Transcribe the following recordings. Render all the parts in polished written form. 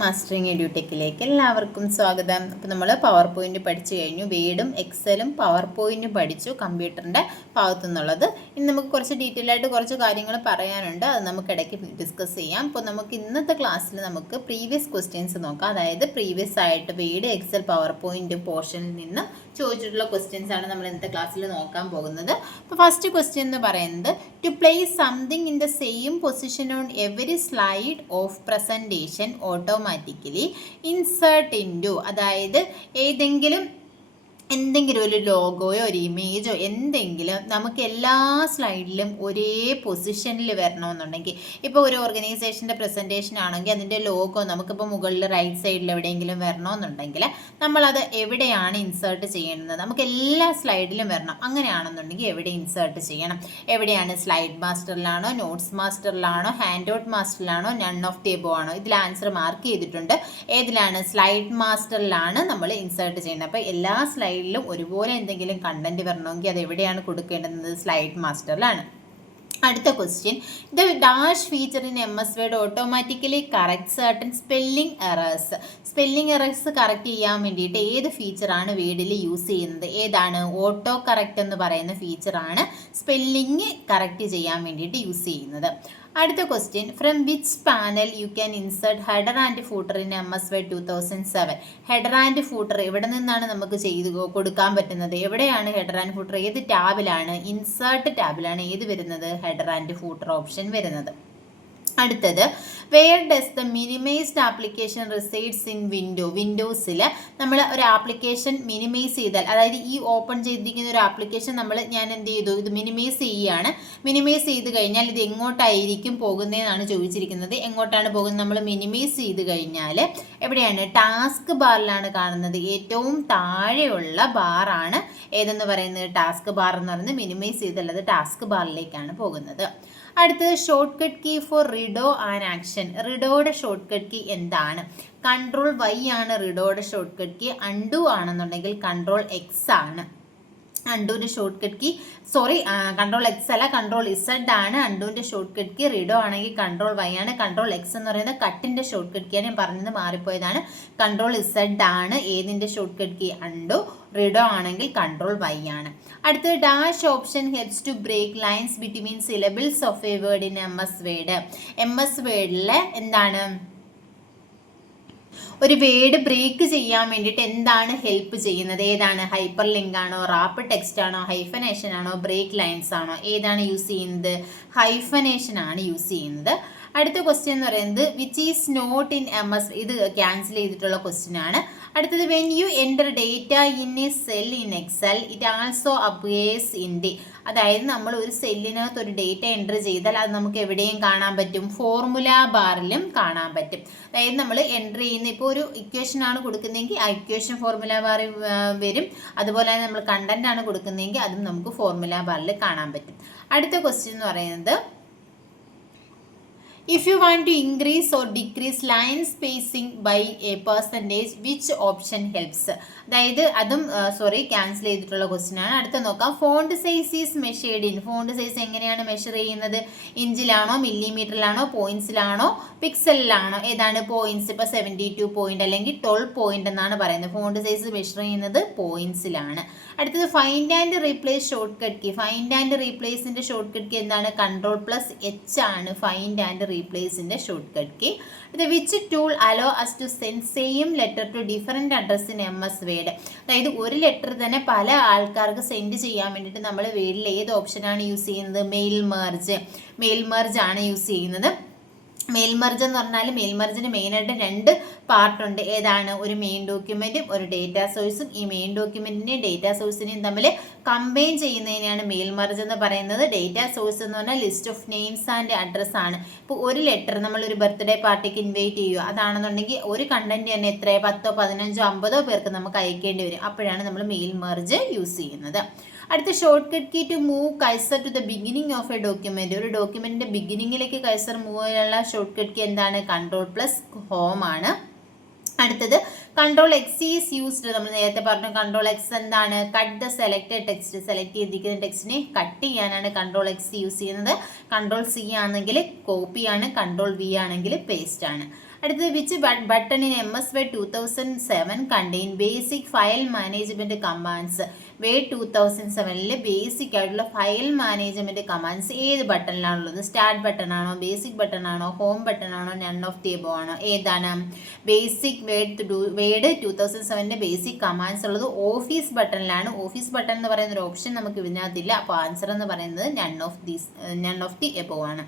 Mastering എഡ്യൂടെക്കിലേക്ക് എല്ലാവർക്കും സ്വാഗതം. അപ്പോൾ നമ്മൾ പവർ പോയിന്റ് പഠിച്ചു കഴിഞ്ഞു. വേഡും എക്സലും പവർ പോയിന്റും പഠിച്ചു കമ്പ്യൂട്ടറിൻ്റെ ഭാഗത്തു നിന്നുള്ളത്. ഇനി നമുക്ക് കുറച്ച് ഡീറ്റെയിൽ ആയിട്ട് കുറച്ച് കാര്യങ്ങൾ പറയാനുണ്ട്. അത് നമുക്ക് ഇടയ്ക്ക് ഡിസ്കസ് ചെയ്യാം. അപ്പോൾ നമുക്ക് ഇന്നത്തെ ക്ലാസ്സിൽ നമുക്ക് പ്രീവിയസ് ക്വസ്റ്റ്യൻസ് നോക്കാം. അതായത് പ്രീവിയസ് ആയിട്ട് വേഡ് എക്സൽ പവർ പോയിന്റ് പോർഷനിൽ നിന്ന് ചോദിച്ചിട്ടുള്ള ക്വസ്റ്റ്യൻസ് ആണ് നമ്മൾ ഇന്നത്തെ ക്ലാസ്സിൽ നോക്കാൻ പോകുന്നത്. അപ്പോൾ ഫസ്റ്റ് ക്വസ്റ്റ്യൻ എന്ന് പറയുന്നത് to place something in the same position on every slide of presentation automatically insert into, അതായത് എന്തെങ്കിലും ഒരു ലോഗോയോ ഒരു ഇമേജോ എന്തെങ്കിലും നമുക്ക് എല്ലാ സ്ലൈഡിലും ഒരേ പൊസിഷനിൽ വരണമെന്നുണ്ടെങ്കിൽ, ഇപ്പോൾ ഒരു ഓർഗനൈസേഷൻ്റെ പ്രസൻറ്റേഷൻ ആണെങ്കിൽ അതിൻ്റെ ലോഗോ നമുക്കിപ്പോൾ മുകളിൽ റൈറ്റ് സൈഡിൽ എവിടെയെങ്കിലും വരണമെന്നുണ്ടെങ്കിൽ നമ്മളത് എവിടെയാണ് ഇൻസേർട്ട് ചെയ്യേണ്ടത്? നമുക്ക് എല്ലാ സ്ലൈഡിലും വരണം. അങ്ങനെയാണെന്നുണ്ടെങ്കിൽ എവിടെ ഇൻസേർട്ട് ചെയ്യണം? എവിടെയാണ്? സ്ലൈഡ് മാസ്റ്ററിലാണോ, നോട്ട്സ് മാസ്റ്ററിലാണോ, ഹാൻഡ് ഔട്ട് മാസ്റ്ററിലാണോ, നൺ ഓഫ് ദി എബോവ് ആണോ? ഇതിൽ ആൻസർ മാർക്ക് ചെയ്തിട്ടുണ്ട്. ഏതിലാണ്? സ്ലൈഡ് മാസ്റ്ററിലാണ് നമ്മൾ ഇൻസേർട്ട് ചെയ്യുന്നത്. അപ്പോൾ എല്ലാ സ്ലൈഡിലും ഒരുപോലെ എന്തെങ്കിലും കണ്ടന്റ് വരണമെങ്കിൽ അത് എവിടെയാണ് കൊടുക്കേണ്ടത്? സ്ലൈഡ് മാസ്റ്ററിലാണ്. അടുത്ത question, the dash feature in MS word automatically correct certain spelling errors. Spelling errors correct ചെയ്യാൻ വേണ്ടിയിട്ട് ഏത് ഫീച്ചറാണ് വേർഡിൽ യൂസ് ചെയ്യുന്നത്? ഏതാണ്? ഓട്ടോ കറക്റ്റ് എന്ന് പറയുന്ന ഫീച്ചറാണ് സ്പെല്ലിംഗ് കറക്റ്റ് ചെയ്യാൻ വേണ്ടിയിട്ട് യൂസ് ചെയ്യുന്നത്. അടുത്ത question, from which panel you can insert header and footer in MS word 2007. Header and footer എവിടെ നിന്നാണ് നമുക്ക് ചെയ്ത് കൊടുക്കാൻ പറ്റുന്നത്? എവിടെയാണ് ഹെഡർ ആൻഡ് ഫൂട്ടർ? ഏത് ടാബിലാണ്? ഇൻസേർട്ട് ടാബിലാണ് ഏത് വരുന്നത്? ഹെഡർ ആൻഡ് ഫൂട്ടർ ഓപ്ഷൻ വരുന്നത്. അടുത്തത്, where does the minimized application resides in വിൻഡോസിൽ നമ്മൾ ഒരു ആപ്ലിക്കേഷൻ മിനിമൈസ് ചെയ്താൽ, അതായത് ഈ ഓപ്പൺ ചെയ്തിരിക്കുന്ന ഒരു ആപ്ലിക്കേഷൻ ഞാൻ എന്ത് ചെയ്തു? ഇത് മിനിമൈസ് ചെയ്യുകയാണ്. മിനിമൈസ് ചെയ്ത് കഴിഞ്ഞാൽ ഇത് എങ്ങോട്ടായിരിക്കും പോകുന്നതെന്നാണ് ചോദിച്ചിരിക്കുന്നത്. എങ്ങോട്ടാണ് പോകുന്നത്? നമ്മൾ മിനിമൈസ് ചെയ്ത് കഴിഞ്ഞാൽ എവിടെയാണ്? ടാസ്ക് ബാറിലാണ് കാണുന്നത്. ഏറ്റവും താഴെയുള്ള ബാറാണ് ഏതെന്ന് പറയുന്നത്? ടാസ്ക് ബാർ എന്ന് പറയുന്നത്. മിനിമൈസ് ചെയ്തുള്ളത് ടാസ്ക് ബാറിലേക്കാണ് പോകുന്നത്. അടുത്തത്, shortcut key for redo and action. റിഡോയുടെ ഷോർട്ട് കട്ട് കീ എന്താണ്? Ctrl+Y ആണ് റിഡോയുടെ ഷോർട്ട് കട്ട് കീ. അൺഡു ആണെന്നുണ്ടെങ്കിൽ Ctrl+X ആണ് അണ്ടുവിൻ്റെ ഷോർട്ട് കട്ട് കീ. Ctrl+X അല്ല, Ctrl+Z ആണ് അണ്ടുവിൻ്റെ ഷോർട്ട് കട്ട് കീ. റിഡോ ആണെങ്കിൽ Ctrl+Y ആണ്. Ctrl+X എന്ന് പറയുന്നത് കട്ടിൻ്റെ ഷോർട്ട് കട്ട് കീ ആണ്. ഞാൻ പറഞ്ഞത് മാറിപ്പോയതാണ്. Ctrl+Z ആണ് ഏതിൻ്റെ shortcut key? Undo. Redo ആണെങ്കിൽ Ctrl+Y ആണ്. അടുത്തത്, dash option helps to break lines between syllables of a word in MS word. MS വേർഡിൽ എന്താണ്? ഒരു വേർഡ് ബ്രേക്ക് ചെയ്യാൻ വേണ്ടിയിട്ട് എന്താണ് ഹെൽപ്പ് ചെയ്യുന്നത്? ഏതാണ്? ഹൈപ്പർ ലിങ്ക് ആണോ, റാപ്പിഡ് ടെക്സ്റ്റ് ആണോ, ഹൈഫനേഷൻ ആണോ, ബ്രേക്ക് ലൈൻസ് ആണോ? ഏതാണ് യൂസ് ചെയ്യുന്നത്? ഹൈഫനേഷൻ ആണ് യൂസ് ചെയ്യുന്നത്. അടുത്ത ക്വസ്റ്റ്യൻ എന്ന് പറയുന്നത് which is not in MS. ഇത് ക്യാൻസൽ ചെയ്തിട്ടുള്ള ക്വസ്റ്റ്യൻ ആണ്. അടുത്തത്, when you enter data in a cell in Excel it also appears in the. അതായത് നമ്മൾ ഒരു സെല്ലിനകത്ത് ഒരു ഡേറ്റ എൻ്റർ ചെയ്താൽ അത് നമുക്ക് എവിടെയും കാണാൻ പറ്റും? ഫോർമുല ബാറിലും കാണാൻ പറ്റും. അതായത് നമ്മൾ എൻ്റർ ചെയ്യുന്ന, ഇപ്പോൾ ഒരു ഇക്വേഷൻ ആണ് കൊടുക്കുന്നതെങ്കിൽ ആ ഇക്വേഷൻ ഫോർമുല ബാറിൽ വരും. അതുപോലെ തന്നെ നമ്മൾ കണ്ടന്റ് ആണ് കൊടുക്കുന്നതെങ്കിൽ അതും നമുക്ക് ഫോർമുല ബാറിൽ കാണാൻ പറ്റും. അടുത്ത ക്വസ്റ്റ്യൻ എന്ന് പറയുന്നത്, if you want to increase or decrease line spacing by a percentage which option helps? അതായത് അതും ക്യാൻസൽ ചെയ്തിട്ടുള്ള ക്വസ്റ്റ്യൻ ആണ്. അടുത്ത നോക്കാം, font size is measured in. Font size എങ്ങനെയാണ് മെഷർ ചെയ്യുന്നത്? ഇഞ്ചിലാണോ, മില്ലിമീറ്ററിലാണോ, പോയിന്റ്സിലാണോ, പിക്സലിലാണോ? ഏതാണ്? പോയിന്റ്സ്. ഇപ്പോൾ 72 പോയിന്റ് അല്ലെങ്കിൽ 12 പോയിന്റ് എന്നാണ് പറയുന്നത്. ഫോണ്ട് സൈസ് മെഷർ ചെയ്യുന്നത് പോയിന്റ്സിലാണ്. അടുത്തത്, find and replace shortcut key. Find and റീപ്ലേസിൻ്റെ ഷോർട്ട് കട്ട് കീ എന്താണ്? Ctrl+H ആണ് ഫൈൻഡ് ആൻഡ് റീപ്ലേസിൻ്റെ ഷോർട്ട് കട്ട് കീ. ഇത് which tool allow us to send same letter to different address in MS word. അതായത് ഒരു letter തന്നെ പല ആൾക്കാർക്ക് സെൻഡ് ചെയ്യാൻ വേണ്ടിയിട്ട് നമ്മൾ വേർഡിൽ ഏത് ഓപ്ഷനാണ് യൂസ് ചെയ്യുന്നത്? മെയിൽ മെർജ് ആണ് യൂസ് ചെയ്യുന്നത്. മെയിൽ മെർജ് എന്ന് പറഞ്ഞാൽ മെയിൽ മെർജിന് മെയിനായിട്ട് 2 പാർട്ടുണ്ട്. ഏതാണ്? ഒരു മെയിൻ ഡോക്യുമെൻറ്റും ഒരു ഡേറ്റാ സോഴ്സും. ഈ മെയിൻ ഡോക്യുമെൻറ്റിനെയും ഡേറ്റാ സോഴ്സിനെയും തമ്മിൽ കമ്പൈൻ ചെയ്യുന്നതിനാണ് മെയിൽ മെർജ് എന്ന് പറയുന്നത്. ഡേറ്റാ സോഴ്സ് എന്ന് പറഞ്ഞാൽ list of names and address ആണ്. ഇപ്പോൾ ഒരു ലെറ്റർ നമ്മളൊരു ബർത്ത്ഡേ പാർട്ടിക്ക് ഇൻവൈറ്റ് ചെയ്യുക, അതാണെന്നുണ്ടെങ്കിൽ ഒരു കണ്ടന്റ് തന്നെ എത്ര 10, 15, 50 പേർക്ക് നമുക്ക് അയക്കേണ്ടി വരും. അപ്പോഴാണ് നമ്മൾ മെയിൽ മെർജ് യൂസ് ചെയ്യുന്നത്. അടുത്ത, shortcut key to move cursor to the beginning of a document. ഒരു ഡോക്യുമെൻറ്റിൻ്റെ ബിഗിനിങ്ങിലേക്ക് കഴ്സർ മൂവ് ചെയ്യാനുള്ള ഷോർട്ട് കട്ട് കീ എന്താണ്? Ctrl+Home ആണ്. അടുത്തത്, Ctrl+X ഈസ് യൂസ്ഡ്. നമ്മൾ നേരത്തെ പറഞ്ഞു Ctrl+X എന്താണ്? Cut the selected text. Select ചെയ്തിരിക്കുന്ന ടെക്സ്റ്റിനെ കട്ട് ചെയ്യാനാണ് Ctrl+X യൂസ് ചെയ്യുന്നത്. Ctrl+C ആണെങ്കിൽ കോപ്പിയാണ്, Ctrl+V ആണെങ്കിൽ പേസ്റ്റ് ആണ്. അടുത്തത് which button in MS Word 2007 contain basic file management commands. Word 2007 basic ആയിട്ടുള്ള ഫയൽ മാനേജ്മെൻറ്റ് കമാൻഡ്സ് ഏത് ബട്ടണിലാണുള്ളത്? സ്റ്റാർട്ട് ബട്ടൺ ആണോ, ബേസിക് ബട്ടൺ ആണോ, ഹോം ബട്ടൺ ആണോ, നൺ ഓഫ് ദി എബോവ് ആണോ? ഏതാണ്? ബേസിക് വേഡ് 2007 ബേസിക് കമാൻഡ്സ് ഉള്ളത് ഓഫീസ് ബട്ടണിലാണ്. ഓഫീസ് ബട്ടൺ എന്ന് പറയുന്ന ഒരു ഓപ്ഷൻ നമുക്ക് ഇതിനകത്തില്ല. അപ്പോൾ ആൻസർ എന്ന് പറയുന്നത് നൺ ഓഫ് ദി എബോവ് ആണ്.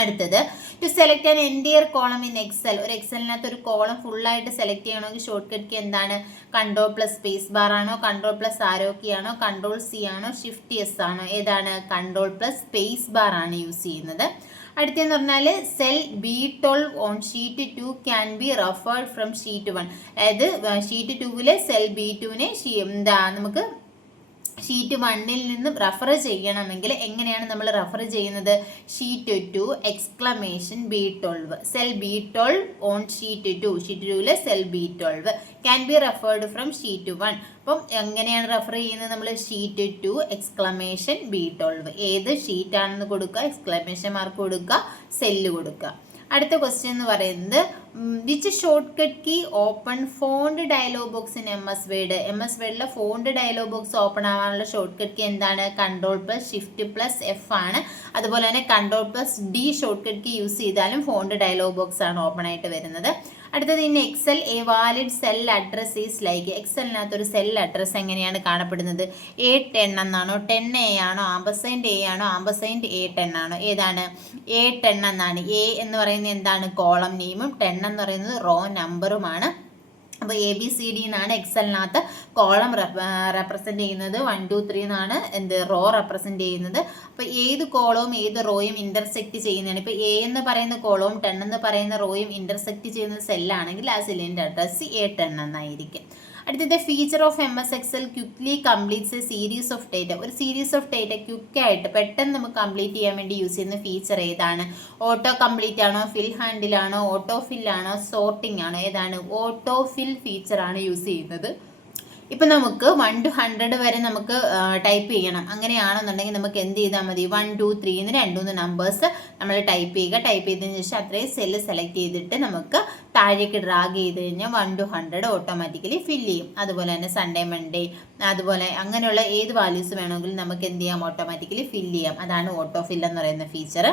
അടുത്തത് to select an entire column in Excel. ഒരു എക്സലിനകത്ത് ഒരു കോളം ഫുള്ളായിട്ട് സെലക്ട് ചെയ്യണമെങ്കിൽ ഷോർട്ട് കട്ട് കീ എന്താണ്? Ctrl+Spacebar ആണോ, Ctrl+Arrow key ആണോ, Ctrl+C ആണോ, Shift+S ആണോ? ഏതാണ്? Ctrl+Spacebar ആണ് യൂസ് ചെയ്യുന്നത്. അടുത്തെന്ന് പറഞ്ഞാൽ cell B12 on sheet 2 can be referred from sheet 1. അതായത് ഷീറ്റ് 2 സെൽ B2നെ നമുക്ക് ഷീറ്റ് 1 നിന്ന് റെഫർ ചെയ്യണമെങ്കിൽ എങ്ങനെയാണ് നമ്മൾ റെഫർ ചെയ്യുന്നത്? Sheet 2 exclamation B12 cell B12 on sheet 2. Sheet 2 cell B12 can be referred from sheet 1. അപ്പം എങ്ങനെയാണ് റെഫർ ചെയ്യുന്നത്? നമ്മൾ ഷീറ്റ് 2 എക്സ്ക്ലമേഷൻ B12 ഏത് ഷീറ്റാണെന്ന് കൊടുക്കുക, എക്സ്ക്ലമേഷൻ മാർക്ക് കൊടുക്കുക, സെല്ല് കൊടുക്കുക. അടുത്ത ക്വസ്റ്റ്യൻ എന്ന് പറയുന്നത് which shortcut key open font dialog box in MS Word. MS Wordലെ ഫോണ്ട് ഡയലോഗ് ബോക്സ് ഓപ്പൺ ആവാനുള്ള ഷോർട്ട് കട്ട് കീ എന്താണ്? Ctrl+Shift+F ആണ്. അതുപോലെ തന്നെ Ctrl+D shortcut key use ചെയ്താലും ഫോണ്ട് ഡയലോഗ് ബോക്സ് ആണ് ഓപ്പൺ ആയിട്ട് വരുന്നത്. അടുത്തത് in Excel a valid cell address is like. എക്സലിനകത്ത് ഒരു സെൽ അഡ്രസ് എങ്ങനെയാണ് കാണപ്പെടുന്നത്? A10 എന്നാണോ, 10A ആണോ, ആമ്പസൈൻഡ് A ആണോ, ആമ്പസൈൻഡ് A10 ആണോ? ഏതാണ്? A10 എന്നാണ്. A എന്ന് പറയുന്നത് എന്താണ്? കോളം നെയിമും 10 എന്ന് പറയുന്നത് റോ നമ്പറുമാണ്. അപ്പോൾ ABCD എന്നാണ് എക്സലിനകത്ത് കോളം റെപ്രസെൻറ്റ് ചെയ്യുന്നത്. 1 2 3 എന്നാണ് റോ റെപ്രസെൻറ്റ് ചെയ്യുന്നത്. അപ്പോൾ ഏത് കോളവും ഏത് റോയും ഇൻ്റർസെക്റ്റ് ചെയ്യുന്നതാണ്. ഇപ്പോൾ A എന്ന് പറയുന്ന കോളവും 10 എന്ന് പറയുന്ന റോയും ഇൻ്റർസെക്റ്റ് ചെയ്യുന്ന സെല്ലാണെങ്കിൽ ആ സെല്ലിൻ്റെ അഡ്രസ്സ് A10 എന്നായിരിക്കും. അടുത്തത് feature of MS Excel quickly completes A series of data. ഒരു സീരീസ് ഓഫ് ഡേറ്റ ക്വിക്കായിട്ട് പെട്ടെന്ന് നമുക്ക് കംപ്ലീറ്റ് ചെയ്യാൻ വേണ്ടി യൂസ് ചെയ്യുന്ന ഫീച്ചർ ഏതാണ്? ഓട്ടോ കംപ്ലീറ്റ് ആണോ, ഫിൽ ഹാൻഡിലാണോ, ഓട്ടോ ഫില്ലാണോ, സോർട്ടിംഗ് ആണോ? ഏതാണ്? ഓട്ടോ ഫിൽ ഫീച്ചറാണ് യൂസ് ചെയ്യുന്നത്. ഇപ്പം നമുക്ക് 1 to 100 വരെ നമുക്ക് ടൈപ്പ് ചെയ്യണം. അങ്ങനെയാണെന്നുണ്ടെങ്കിൽ നമുക്ക് എന്ത് ചെയ്താൽ മതി? 1 2 3 എന്ന് 2 നമ്പേഴ്സ് നമ്മൾ ടൈപ്പ് ചെയ്യുക. ടൈപ്പ് ചെയ്തതിന് ശേഷം അത്രയും സെല്ല് സെലക്ട് ചെയ്തിട്ട് നമുക്ക് താഴേക്ക് ഡ്രാഗ് ചെയ്ത് കഴിഞ്ഞാൽ 1 to 100 ഓട്ടോമാറ്റിക്കലി ഫില്ല് ചെയ്യും. അതുപോലെ തന്നെ സൺഡേ, മൺഡേ, അതുപോലെ അങ്ങനെയുള്ള ഏത് വാല്യൂസ് വേണമെങ്കിലും നമുക്ക് എന്ത് ചെയ്യാം? ഓട്ടോമാറ്റിക്കലി ഫില്ല് ചെയ്യാം. അതാണ് ഓട്ടോ ഫിൽ എന്ന് പറയുന്ന ഫീച്ചർ.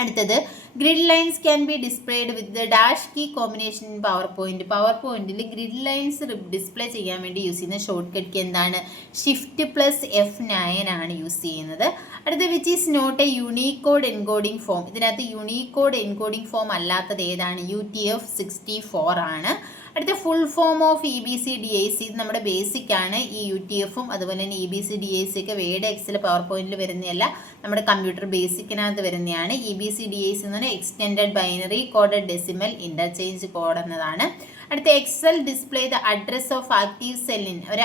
അടുത്തത് grid lines can be displayed with the dash key combination in പവർ പോയിന്റിൽ ഗ്രിഡ് ലൈൻസ് ഡിസ്പ്ലേ ചെയ്യാൻ വേണ്ടി യൂസ് ചെയ്യുന്ന ഷോർട്ട് കട്ട് കീ എന്താണ്? Shift+F9 ആണ് യൂസ് ചെയ്യുന്നത്. അടുത്ത which is not a Unicode encoding form. ഇതിനകത്ത് യൂണീകോഡ് എൻകോഡിംഗ് ഫോം അല്ലാത്തത് ഏതാണ്? UTF-64 ആണ്. അടുത്ത ഫുൾ ഫോം ഓഫ് EBCDIC. ഇത് നമ്മുടെ ബേസിക് ആണ്. ഈ UTF-ഉം അതുപോലെ തന്നെ EBCDIC ഒക്കെ വേഡ് എക്സൽ പവർ പോയിന്റിൽ വരുന്നതല്ല, നമ്മുടെ കമ്പ്യൂട്ടർ ബേസിക്കിനകത്ത് വരുന്നതാണ്. EBCDIC എന്ന് പറഞ്ഞാൽ extended binary coded decimal interchange code എന്നതാണ്. അടുത്ത Excel display the address of active സെല്ലിൻ. ഒരു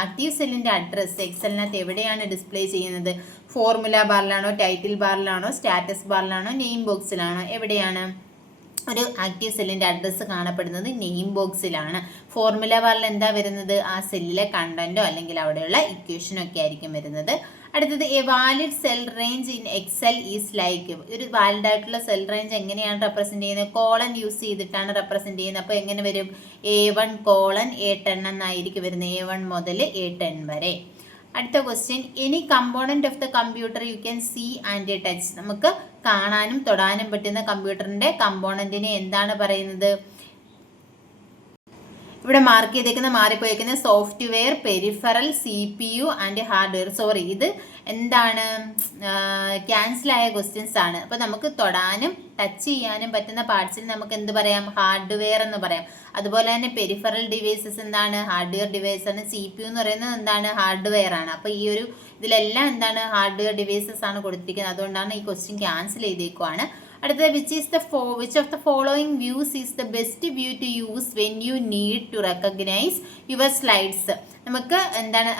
ആക്റ്റീവ് സെല്ലിൻ്റെ അഡ്രസ്സ് എക്സലിനകത്ത് എവിടെയാണ് ഡിസ്പ്ലേ ചെയ്യുന്നത്? ഫോർമുല ബാറിലാണോ, ടൈറ്റിൽ ബാറിലാണോ, സ്റ്റാറ്റസ് ബാറിലാണോ, നെയിം ബോക്സിലാണോ? എവിടെയാണ് ഒരു ആക്റ്റീവ് സെല്ലിൻ്റെ അഡ്രസ്സ് കാണപ്പെടുന്നത്? നെയിം ബോക്സിലാണ്. ഫോർമുല ബാറിൽ എന്താ വരുന്നത്? ആ സെല്ലിലെ കണ്ടൻറ്റോ അല്ലെങ്കിൽ അവിടെയുള്ള ഇക്വേഷനോ ഒക്കെ ആയിരിക്കും വരുന്നത്. അടുത്തത് a valid cell range in Excel is like. ഒരു വാലിഡ് ആയിട്ടുള്ള സെൽ റേഞ്ച് എങ്ങനെയാണ് റെപ്രസെൻറ്റ് ചെയ്യുന്നത്? കോളൻ യൂസ് ചെയ്തിട്ടാണ് റെപ്രസെൻറ്റ് ചെയ്യുന്നത്. അപ്പോൾ എങ്ങനെ വരും? A1 A10 എന്നായിരിക്കും വരുന്നത്. A1 മുതൽ A10 വരെ. അടുത്ത question any component of the computer you can see and touch. നമുക്ക് കാണാനും തൊടാനും പറ്റുന്ന കമ്പ്യൂട്ടറിൻ്റെ കമ്പോണൻറ്റിനെ എന്താണ് പറയുന്നത്? ഇവിടെ മാർക്ക് ചെയ്തേക്കുന്ന മാറിപ്പോയേക്കുന്ന software, peripheral, CPU and hardware. Sorry, ഇത് എന്താണ്? ക്യാൻസലായ ക്വസ്റ്റ്യൻസ് ആണ്. അപ്പോൾ നമുക്ക് തൊടാനും ടച്ച് ചെയ്യാനും പറ്റുന്ന പാർട്സിൽ നമുക്ക് എന്ത് പറയാം? ഹാർഡ്വെയർ എന്ന് പറയാം. അതുപോലെ തന്നെ പെരിഫറൽ ഡിവൈസസ് എന്താണ്? ഹാർഡ്വെയർ ഡിവൈസ് ആണ്. CPU എന്ന് പറയുന്നത് എന്താണ്? ഹാർഡ്വെയർ ആണ്. അപ്പോൾ ഈ ഒരു ഇതിലെല്ലാം എന്താണ്? ഹാർഡ്വെയർ ഡിവൈസസ് ആണ് കൊടുത്തിരിക്കുന്നത്. അതുകൊണ്ടാണ് ഈ ക്വസ്റ്റ്യൻ ക്യാൻസൽ ചെയ്തേക്കുവാണ്. അടുത്തത് which of the following views is the best view to use when you need to recognize your slides. നമുക്ക് എന്താണ്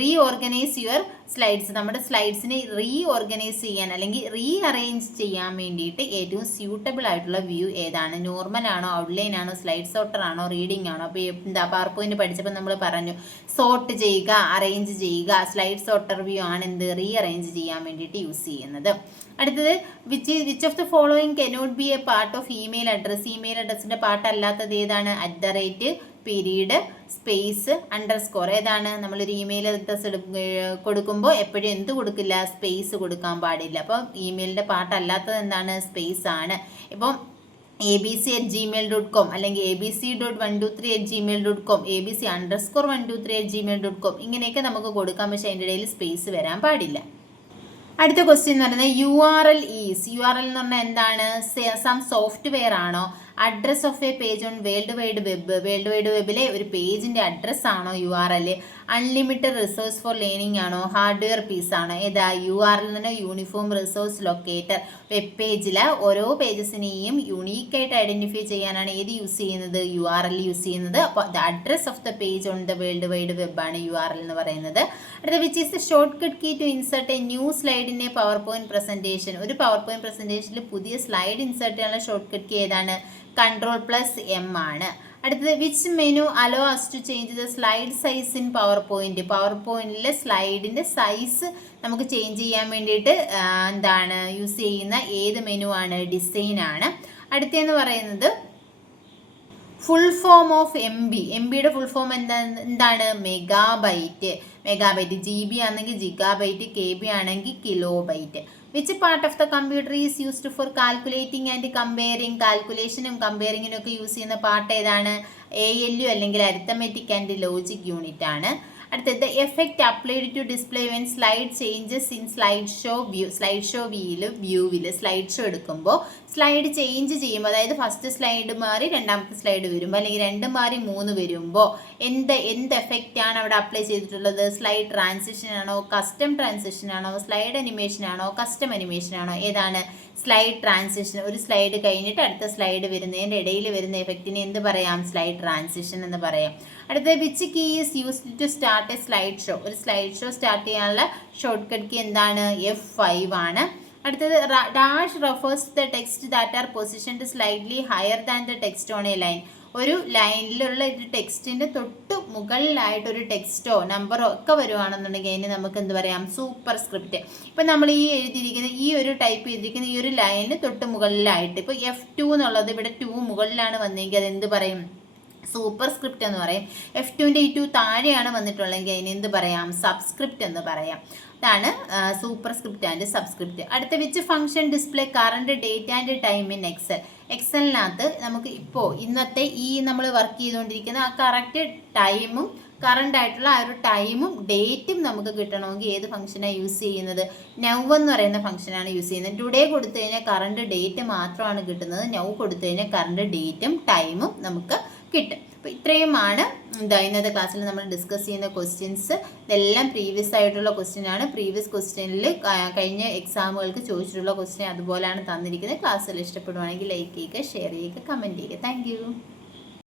റീ ഓർഗനൈസ് യുവർ സ്ലൈഡ്സ്. നമ്മുടെ സ്ലൈഡ്സിനെ റീ ഓർഗനൈസ് ചെയ്യാൻ അല്ലെങ്കിൽ റീ അറേഞ്ച് ചെയ്യാൻ വേണ്ടിയിട്ട് ഏറ്റവും സ്യൂട്ടബിൾ ആയിട്ടുള്ള വ്യൂ ഏതാണ്? നോർമൽ ആണോ, ഔട്ട്ലൈൻ ആണോ, സ്ലൈഡ് സോർട്ടർ ആണോ, റീഡിംഗ് ആണോ? അപ്പോൾ എന്താ പവർ പോയിന്റ് പഠിച്ചപ്പോൾ നമ്മൾ പറഞ്ഞു സോർട്ട് ചെയ്യുക, അറേഞ്ച് ചെയ്യുക. സ്ലൈഡ് സോർട്ടർ വ്യൂ ആണ് എന്ത് റീ അറേഞ്ച് ചെയ്യാൻ വേണ്ടിയിട്ട് യൂസ് ചെയ്യുന്നത്. അടുത്തത് which of the following cannot be a part of email address. Email അഡ്രസ്സിന്റെ പാർട്ട് അല്ലാത്തത് ഏതാണ്? @ പീരീഡ് സ്പേസ് _ ഏതാണ്? നമ്മളൊരു ഇമെയിൽ അഡ്രസ് കൊടുക്കുമ്പോൾ എപ്പോഴും എന്ത് കൊടുക്കില്ല? സ്പേസ് കൊടുക്കാൻ പാടില്ല. അപ്പോൾ ഇമെയിലിന്റെ പാർട്ട് അല്ലാത്തത് എന്താണ്? സ്പേസ് ആണ്. ഇപ്പം abc@gmail.com അല്ലെങ്കിൽ abc.123@gmail.com, abc_123@gmail.com ഇങ്ങനെയൊക്കെ നമുക്ക് കൊടുക്കാം. പക്ഷേ അതിൻ്റെ ഇടയിൽ സ്പേസ് വരാൻ പാടില്ല. അടുത്ത ക്വസ്റ്റ്യൻ എന്ന് പറയുന്നത് URL എന്ന് പറഞ്ഞാൽ എന്താണ്? സം സോഫ്റ്റ്വെയർ ആണോ? Address of a page on world wide വെബിലെ ഒരു പേജിന്റെ അഡ്രസ് ആണോ URL? Unlimited resource for learning ആണോ? ഹാർഡ്വെയർ പീസ് ആണോ? ഏതാ? URL എന്ന് പറഞ്ഞാൽ യൂണിഫോം റിസോഴ്സ് ലൊക്കേറ്റർ. വെബ് പേജിലെ ഓരോ പേജസിനെയും യുണീക്കായിട്ട് ഐഡന്റിഫൈ ചെയ്യാനാണ് ഏത് യൂസ് ചെയ്യുന്നത്? URL യൂസ് ചെയ്യുന്നത്. അപ്പോൾ the address of the page on the world wide web ആണ് URL എന്ന് പറയുന്നത്. അടുത്ത which is the shortcut key to insert a new slide in a PowerPoint presentation. ഒരു പവർ പോയിന്റ് പ്രസന്റേഷനിൽ പുതിയ slide insert ചെയ്യാനുള്ള shortcut key ഏതാണ്? Ctrl+M ആണ്. അടുത്തത് which menu allow us to change the slide size in PowerPoint. പവർ പോയിന്റിലെ സ്ലൈഡിന്റെ സൈസ് നമുക്ക് ചേഞ്ച് ചെയ്യാൻ വേണ്ടിയിട്ട് എന്താണ് യൂസ് ചെയ്യുന്ന ഏത് മെനു ആണ്? ഡിസൈൻ ആണ്. അടുത്തെന്ന് പറയുന്നത് ഫുൾ ഫോം ഓഫ് MB. MBയുടെ ഫുൾ ഫോം എന്താണ്? മെഗാബൈറ്റ്. GB ആണെങ്കിൽ ജിഗാബൈറ്റ്, KB ആണെങ്കിൽ kilobyte. Which part of the computer is used for calculating and comparing. കാൽക്കുലേഷനും കമ്പയറിങ്ങിനും ഒക്കെ യൂസ് ചെയ്യുന്ന പാർട്ട് ഏതാണ്? ALU അല്ലെങ്കിൽ അരിത്തമെറ്റിക് ആൻഡ് ലോജിക് യൂണിറ്റ് ആണ്. അടുത്തത് effect applied to display when slide changes in slide show view. Slide show വ്യൂവിൽ slide show എടുക്കുമ്പോൾ സ്ലൈഡ് ചേഞ്ച് ചെയ്യുമ്പോൾ, അതായത് ഫസ്റ്റ് സ്ലൈഡ് മാറി രണ്ടാമത്തെ സ്ലൈഡ് വരുമ്പോൾ അല്ലെങ്കിൽ 2 മാറി 3 വരുമ്പോൾ എന്ത് എഫക്റ്റ് ആണ് അവിടെ അപ്ലൈ ചെയ്തിട്ടുള്ളത്? സ്ലൈഡ് ട്രാൻസിഷൻ ആണോ, കസ്റ്റം ട്രാൻസിഷൻ ആണോ, സ്ലൈഡ് അനിമേഷൻ ആണോ, കസ്റ്റം അനിമേഷൻ ആണോ? ഏതാണ്? Slide transition. ഒരു സ്ലൈഡ് കഴിഞ്ഞിട്ട് അടുത്ത സ്ലൈഡ് വരുന്നതിൻ്റെ ഇടയിൽ വരുന്ന എഫക്റ്റിനെ എന്ത് പറയാം? സ്ലൈഡ് ട്രാൻസിഷൻ എന്ന് പറയാം. അടുത്തത് which key is used to start a slide show. ഒരു സ്ലൈഡ് ഷോ സ്റ്റാർട്ട് ചെയ്യാനുള്ള ഷോർട്ട് കട്ട് കീ എന്താണ്? F5 ആണ്. അടുത്തത് dash refers the text that are positioned slightly higher than the text on a line. ഒരു ലൈനിലുള്ള ഒരു ടെക്സ്റ്റിന്റെ തൊട്ട് മുകളിലായിട്ട് ഒരു ടെക്സ്റ്റോ നമ്പറോ ഒക്കെ വരുവാണെന്നുണ്ടെങ്കിൽ അതിന് നമുക്ക് എന്ത് പറയാം? Super script. ഇപ്പം നമ്മൾ ഈ എഴുതിയിരിക്കുന്ന ഈ ഒരു ടൈപ്പ് ചെയ്തിരിക്കുന്ന ഈ ഒരു ലൈനിന് തൊട്ട് മുകളിലായിട്ട് ഇപ്പോൾ F2 എന്നുള്ളത് ഇവിടെ 2 മുകളിലാണ് വന്നെങ്കിൽ അത് എന്ത് പറയും? സൂപ്പർ സ്ക്രിപ്റ്റ് എന്ന് പറയും. F2ന്റെ ഈ 2 താഴെയാണ് വന്നിട്ടുള്ളതെങ്കിൽ അതിന് എന്ത് പറയാം? സബ്സ്ക്രിപ്റ്റ് എന്ന് പറയാം. ഇതാണ് സൂപ്പർ സ്ക്രിപ്റ്റ് ആൻഡ് സബ്സ്ക്രിപ്റ്റ്. അടുത്ത which function display current date and time in എക്സലിനകത്ത് നമുക്ക് ഇപ്പോൾ ഇന്നത്തെ ഈ നമ്മൾ വർക്ക് ചെയ്തുകൊണ്ടിരിക്കുന്ന ആ കറക്റ്റ് ടൈമും കറണ്ട് ആയിട്ടുള്ള ആ ഒരു ടൈമും ഡേറ്റും നമുക്ക് കിട്ടണമെങ്കിൽ ഏത് ഫംഗ്ഷനാണ് യൂസ് ചെയ്യുന്നത്? നൗ എന്ന് പറയുന്ന ഫംഗ്ഷനാണ് യൂസ് ചെയ്യുന്നത്. ടുഡേ കൊടുത്തു കഴിഞ്ഞാൽ കറണ്ട് ഡേറ്റ് മാത്രമാണ് കിട്ടുന്നത്. നൗ കൊടുത്തു കഴിഞ്ഞാൽ കറണ്ട് ഡേറ്റും ടൈമും നമുക്ക് കിട്ടും. അപ്പോൾ ഇത്രയുമാണ് ഇന്നത്തെ ക്ലാസ്സിൽ നമ്മൾ ഡിസ്കസ് ചെയ്യുന്ന ക്വസ്റ്റ്യൻസ്. ഇതെല്ലാം പ്രീവിയസ് ആയിട്ടുള്ള ക്വസ്റ്റ്യൻ ആണ്. പ്രീവിയസ് ക്വസ്റ്റ്യനിൽ കഴിഞ്ഞ എക്സാമുകൾക്ക് ചോദിച്ചിട്ടുള്ള ക്വസ്റ്റ്യൻ അതുപോലെയാണ് തന്നിരിക്കുന്നത്. ക്ലാസ്സിൽ ഇഷ്ടപ്പെടുവാണെങ്കിൽ ലൈക്ക് ചെയ്യുക, ഷെയർ ചെയ്യുക, കമൻറ്റ് ചെയ്യുക. താങ്ക്